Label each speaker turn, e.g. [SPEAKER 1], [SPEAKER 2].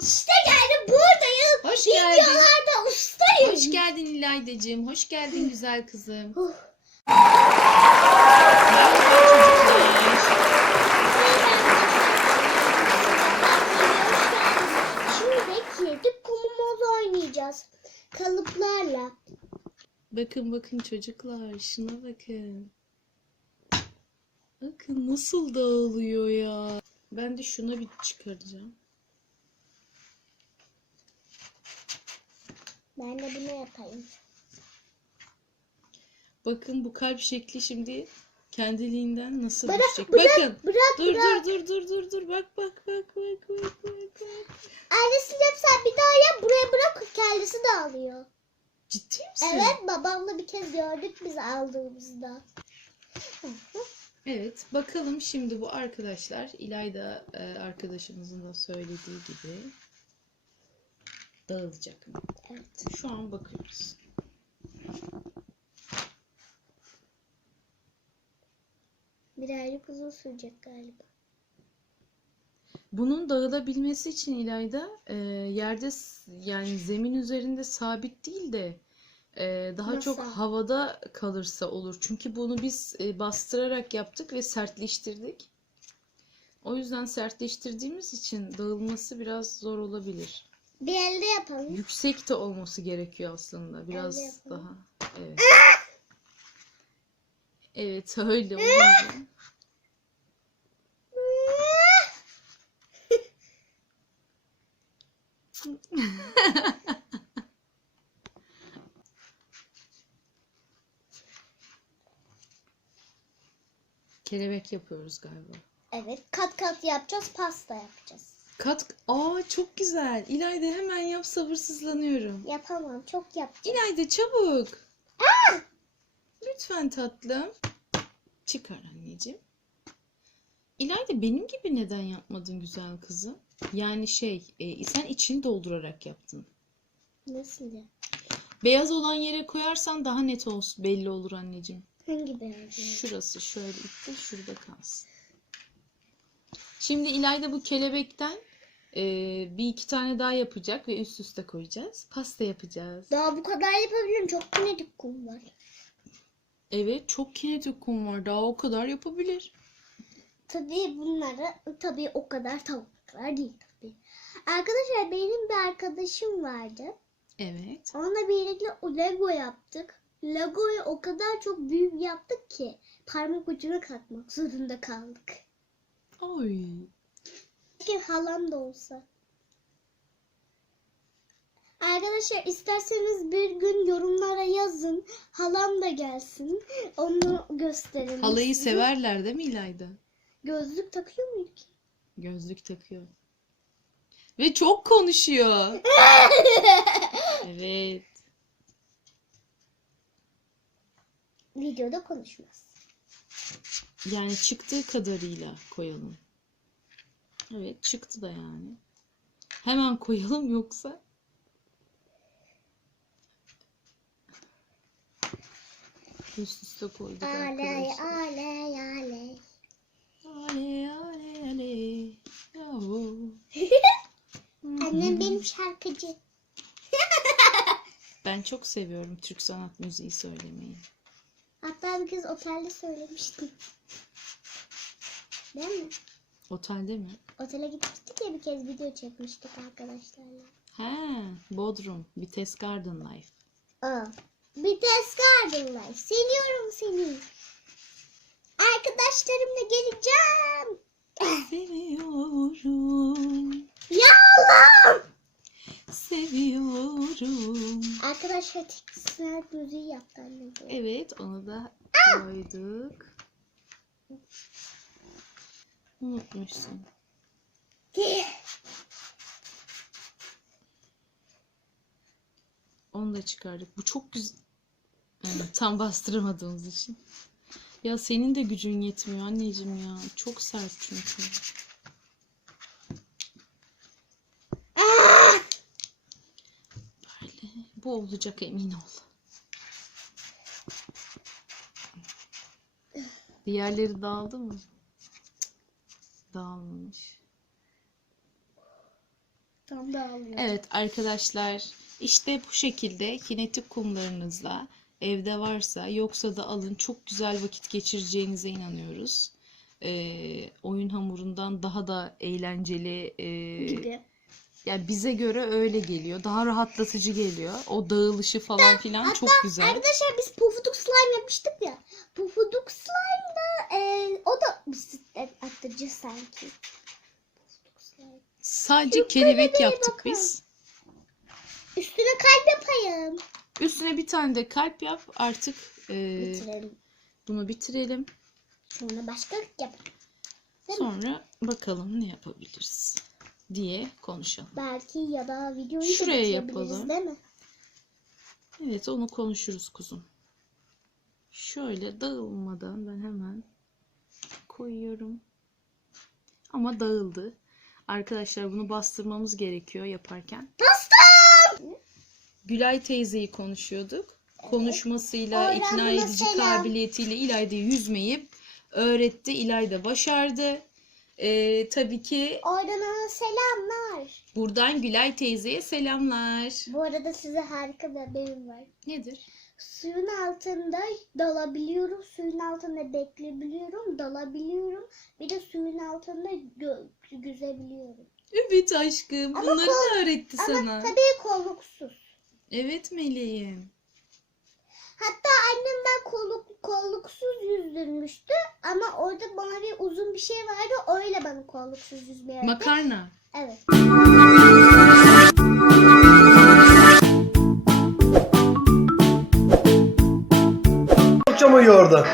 [SPEAKER 1] İşte geldim buradayım.
[SPEAKER 2] Hoş geldin.
[SPEAKER 1] Videolarda ustayım.
[SPEAKER 2] Hoş geldin İlaydacığım. Hoş geldin güzel kızım.
[SPEAKER 1] Huh. Şimdi kedi kumumuz oynayacağız. Kalıplarla.
[SPEAKER 2] Bakın bakın çocuklar. Şuna bakın. Bakın nasıl dağılıyor ya. Ben de şuna bir çıkaracağım.
[SPEAKER 1] Ben de bunu yapayım.
[SPEAKER 2] Bakın bu kalp şekli şimdi kendiliğinden nasıl
[SPEAKER 1] Bırak,
[SPEAKER 2] düşecek.
[SPEAKER 1] bırak,
[SPEAKER 2] Bakın.
[SPEAKER 1] Bırak
[SPEAKER 2] Dur
[SPEAKER 1] bırak.
[SPEAKER 2] dur dur dur dur dur. Bak bak bak bak bak bak bak.
[SPEAKER 1] Annesinin sen bir daha yap. Buraya bırak kendisi de alıyor.
[SPEAKER 2] Ciddi misin?
[SPEAKER 1] Evet babamla bir kez gördük biz aldığımızda.
[SPEAKER 2] Evet, bakalım şimdi bu arkadaşlar İlayda e, arkadaşımızın da söylediği gibi dağılacak mı?
[SPEAKER 1] Evet.
[SPEAKER 2] Şu an bakıyoruz.
[SPEAKER 1] Birazcık uzun sürecek galiba.
[SPEAKER 2] Bunun dağılabilmesi için İlayda e, yerde yani zemin üzerinde sabit değil de e, daha çok
[SPEAKER 1] Masa.
[SPEAKER 2] havada kalırsa olur. Çünkü bunu biz e, bastırarak yaptık ve sertleştirdik. O yüzden sertleştirdiğimiz için dağılması biraz zor olabilir.
[SPEAKER 1] Bir elde yapalım.
[SPEAKER 2] Yüksek de olması gerekiyor aslında. Biraz
[SPEAKER 1] Elde
[SPEAKER 2] daha. Evet. Evet öyle olunca. Kelebek yapıyoruz galiba.
[SPEAKER 1] Evet kat kat yapacağız pasta yapacağız.
[SPEAKER 2] Kat... Aa çok güzel. İlayda hemen yap sabırsızlanıyorum.
[SPEAKER 1] Yapamam çok yapacağım.
[SPEAKER 2] İlayda çabuk. Lütfen tatlım. Çıkar anneciğim. İlayda benim gibi neden yapmadın güzel kızım? Yani şey, e, sen içini doldurarak yaptın.
[SPEAKER 1] Nasıl ya?
[SPEAKER 2] Beyaz olan yere koyarsan daha net olsun, belli olur anneciğim.
[SPEAKER 1] Hangi beyaz?
[SPEAKER 2] Şurası şöyle itti, şurada kalsın. Şimdi İlayda bu kelebekten e, bir iki tane daha yapacak ve üst üste koyacağız. Pasta yapacağız.
[SPEAKER 1] Daha bu kadar yapabilirim. Çok kinetik kum var.
[SPEAKER 2] Evet, çok kinetik kum var. Daha o kadar yapabilir.
[SPEAKER 1] Tabii bunları tabii o kadar tavuklar değil tabii. Arkadaşlar benim bir arkadaşım vardı.
[SPEAKER 2] Evet.
[SPEAKER 1] Onunla birlikte Lego yaptık. Lego'yu o kadar çok büyük yaptık ki parmak ucuna katmak zorunda kaldık.
[SPEAKER 2] Oy.
[SPEAKER 1] Keşke halam da olsa. Arkadaşlar isterseniz bir gün yorumlara yazın. Halam da gelsin. Onu gösterelim.
[SPEAKER 2] Halayı
[SPEAKER 1] size.
[SPEAKER 2] severler değil mi İlayda?
[SPEAKER 1] Gözlük takıyor muydu ki?
[SPEAKER 2] Gözlük takıyor. Ve çok konuşuyor. Evet.
[SPEAKER 1] Videoda konuşmaz.
[SPEAKER 2] Yani çıktığı kadarıyla koyalım. Evet çıktı da yani. Hemen koyalım yoksa. Üst üste koyduk
[SPEAKER 1] Aley
[SPEAKER 2] arkadaşlar.
[SPEAKER 1] aley aley.
[SPEAKER 2] Ale ale ale. Yahu.
[SPEAKER 1] Annem benim şarkıcı.
[SPEAKER 2] Ben çok seviyorum Türk sanat müziği söylemeyi.
[SPEAKER 1] Hatta bir kez otelde söylemiştim. Değil mi?
[SPEAKER 2] Otelde mi?
[SPEAKER 1] Otele gitmiştik ya bir kez video çekmiştik arkadaşlarla.
[SPEAKER 2] He, Bodrum, Vites Garden Life.
[SPEAKER 1] Aa. Bir test Garden Life. Seviyorum seni. Arkadaşlarımla geleceğim.
[SPEAKER 2] Seviyorum,
[SPEAKER 1] Ya Allah'ım.
[SPEAKER 2] Seviyorum.
[SPEAKER 1] Arkadaşlar sanat müziği yaptı annem. bu.
[SPEAKER 2] Evet, onu da koyduk. Unutmuşsun. Onu da çıkardık. Bu çok güzel. Evet, tam bastıramadığımız için. Ya senin de gücün yetmiyor anneciğim ya. Çok sert çünkü.
[SPEAKER 1] Aa!
[SPEAKER 2] Böyle. Bu olacak emin ol. Diğerleri dağıldı mı? Cık, Dağılmamış.
[SPEAKER 1] Tam da ağlıyor.
[SPEAKER 2] Evet arkadaşlar işte bu şekilde kinetik kumlarınızla evde varsa yoksa da alın çok güzel vakit geçireceğinize inanıyoruz. Ee, oyun hamurundan daha da eğlenceli e,
[SPEAKER 1] Gibi.
[SPEAKER 2] Yani bize göre öyle geliyor. Daha rahatlatıcı geliyor. O dağılışı falan filan çok güzel.
[SPEAKER 1] Arkadaşlar biz pufuduk slime yapmıştık ya. Pufuduk slime da e, o da attırıcı sanki.
[SPEAKER 2] Sadece
[SPEAKER 1] Şu
[SPEAKER 2] kelebek yaptık
[SPEAKER 1] bakın.
[SPEAKER 2] biz.
[SPEAKER 1] Üstüne kalp yapayım.
[SPEAKER 2] Üstüne bir tane de kalp yap. Artık e,
[SPEAKER 1] Bitirelim.
[SPEAKER 2] bunu bitirelim.
[SPEAKER 1] Sonra başka yap. Değil mi?
[SPEAKER 2] Sonra bakalım ne yapabiliriz diye konuşalım.
[SPEAKER 1] Belki ya da videoyu
[SPEAKER 2] Şuraya
[SPEAKER 1] da
[SPEAKER 2] yapalım.
[SPEAKER 1] değil mi?
[SPEAKER 2] Evet onu konuşuruz kuzum. Şöyle dağılmadan ben hemen koyuyorum. Ama dağıldı. Arkadaşlar bunu bastırmamız gerekiyor yaparken.
[SPEAKER 1] Bastım!
[SPEAKER 2] Gülay teyzeyi konuşuyorduk. Konuşmasıyla,
[SPEAKER 1] Oradan
[SPEAKER 2] ikna edici
[SPEAKER 1] selam.
[SPEAKER 2] kabiliyetiyle İlayda'yı yüzmeyi öğretti. İlayda başardı. Ee, tabii ki
[SPEAKER 1] Oradan ona selamlar.
[SPEAKER 2] buradan Gülay teyzeye selamlar.
[SPEAKER 1] Bu arada size harika bir haberim var.
[SPEAKER 2] Nedir?
[SPEAKER 1] Suyun altında dalabiliyorum, suyun altında bekleyebiliyorum, dalabiliyorum. Bir de suyun altında gö- yüzebiliyorum.
[SPEAKER 2] Evet aşkım.
[SPEAKER 1] Ama
[SPEAKER 2] Bunları
[SPEAKER 1] kol-
[SPEAKER 2] da öğretti
[SPEAKER 1] Ama
[SPEAKER 2] sana.
[SPEAKER 1] tabii kolluksuz.
[SPEAKER 2] Evet meleğim.
[SPEAKER 1] Hatta annem ben kolluk, kolluksuz yüzdürmüştü ama orada bana bir uzun bir şey vardı öyle bana kolluksuz yüzmeyi öğretti.
[SPEAKER 2] Makarna.
[SPEAKER 1] Evet.
[SPEAKER 3] Akşam uyuyor orada.